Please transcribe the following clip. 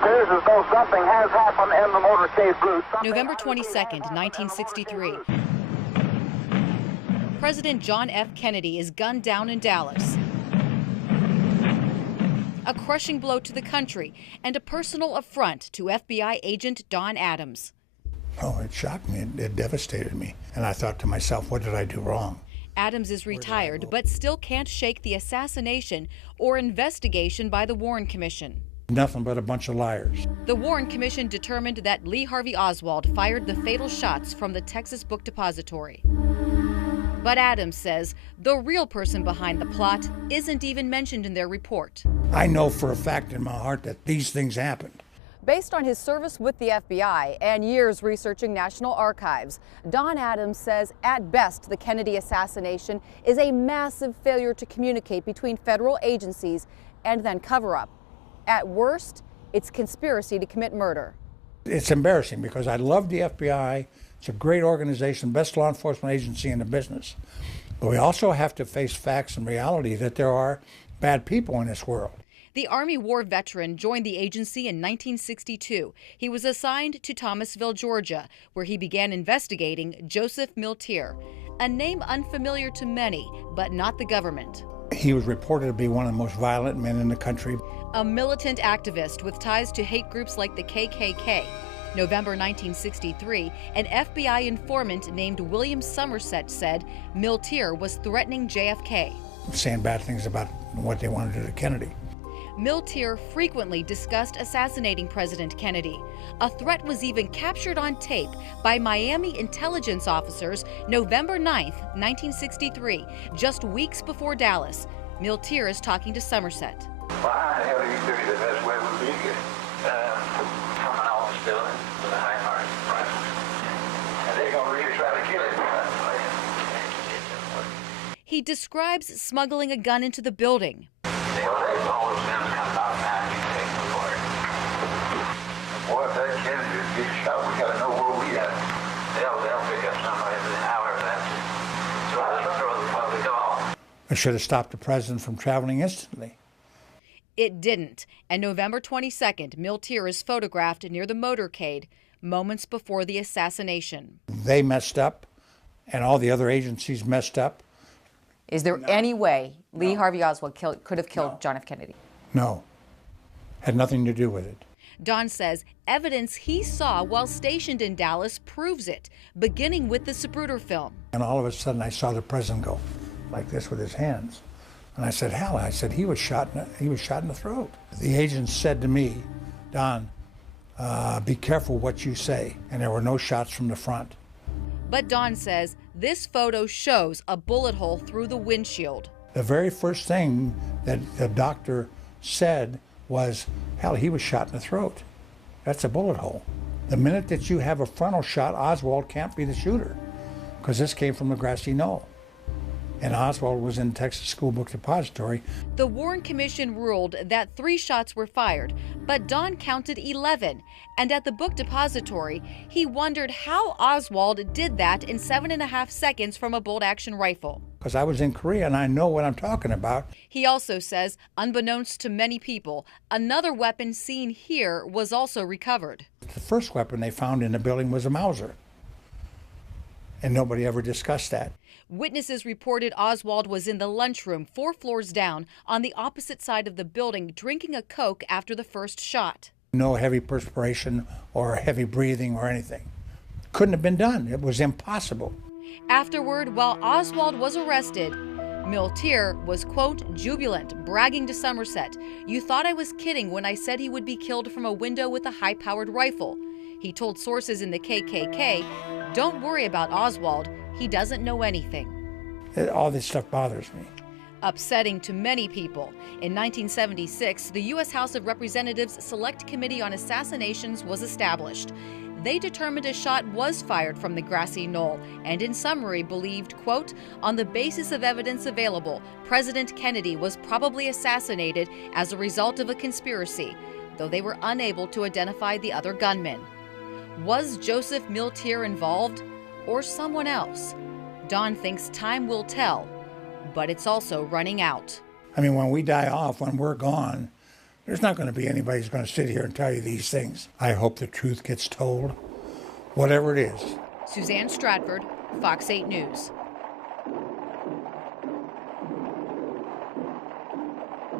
appears as though something has happened in the motorcade booth. November 22nd, 1963. President John F. Kennedy is gunned down in Dallas. A crushing blow to the country and a personal affront to FBI agent Don Adams. Oh, it shocked me. It devastated me. And I thought to myself, what did I do wrong? Adams is retired, but still can't shake the assassination or investigation by the Warren Commission. Nothing but a bunch of liars. The Warren Commission determined that Lee Harvey Oswald fired the fatal shots from the Texas Book Depository. But Adams says the real person behind the plot isn't even mentioned in their report. I know for a fact in my heart that these things happened. Based on his service with the FBI and years researching National Archives, Don Adams says at best the Kennedy assassination is a massive failure to communicate between federal agencies and then cover up. At worst, it's conspiracy to commit murder. It's embarrassing because I love the FBI. It's a great organization, best law enforcement agency in the business. But we also have to face facts and reality that there are bad people in this world. The Army War veteran joined the agency in 1962. He was assigned to Thomasville, Georgia, where he began investigating Joseph Miltier, a name unfamiliar to many, but not the government. He was reported to be one of the most violent men in the country. A militant activist with ties to hate groups like the KKK. November 1963, an FBI informant named William Somerset said Miltier was threatening JFK. Saying bad things about what they wanted to do to Kennedy. Miltier frequently discussed assassinating President Kennedy. A threat was even captured on tape by Miami intelligence officers November 9th, 1963, just weeks before Dallas. Miltier is talking to Somerset. Well, how the hell do you figure the best way would be to get from an office building with a high-margin rifle? And they're going to really try to kill him. He describes smuggling a gun into the building. All those guns come out now, you take the Lord. Boy, if that Kennedy gets shot, we got to know where we at. They'll pick up somebody, however that's throw the public off. It should have stopped the president from traveling instantly. It didn't, and November 22nd, Miltier is photographed near the motorcade moments before the assassination. They messed up, and all the other agencies messed up. Is there any way Lee Harvey Oswald could have killed John F. Kennedy? No. Had nothing to do with it. Don says evidence he saw while stationed in Dallas proves it, beginning with the Zapruder film. And all of a sudden I saw the president go like this with his hands. And I said, hell, I said, he was shot in the throat. The agent said to me, Don, be careful what you say. And there were no shots from the front. But Don says this photo shows a bullet hole through the windshield. The very first thing that the doctor said was, hell, he was shot in the throat. That's a bullet hole. The minute that you have a frontal shot, Oswald can't be the shooter because this came from the grassy knoll. And Oswald was in Texas School Book Depository. The Warren Commission ruled that 3 shots were fired, but Don counted 11. And at the book depository, he wondered how Oswald did that in 7.5 seconds from a bolt-action rifle. Because I was in Korea and I know what I'm talking about. He also says, unbeknownst to many people, another weapon seen here was also recovered. The first weapon they found in the building was a Mauser. And nobody ever discussed that. Witnesses reported Oswald was in the lunchroom 4 floors down on the opposite side of the building drinking a Coke after the first shot. No heavy perspiration or heavy breathing or anything. Couldn't have been done. It was impossible. Afterward, while Oswald was arrested, Miltier was, quote, jubilant, bragging to Somerset, "You thought I was kidding when I said he would be killed from a window with a high-powered rifle." He told sources in the KKK, "Don't worry about Oswald. He doesn't know anything." All this stuff bothers me. Upsetting to many people. In 1976, the U.S. House of Representatives Select Committee on Assassinations was established. They determined a shot was fired from the grassy knoll and in summary believed, quote, on the basis of evidence available, President Kennedy was probably assassinated as a result of a conspiracy, though they were unable to identify the other gunmen. Was Joseph Miltier involved or someone else? Don thinks time will tell, but it's also running out. I mean, when we die off, when we're gone, There's not going to be anybody who's going to sit here and tell you these things. I hope the truth gets told, whatever it is. Suzanne Stratford, Fox 8 News.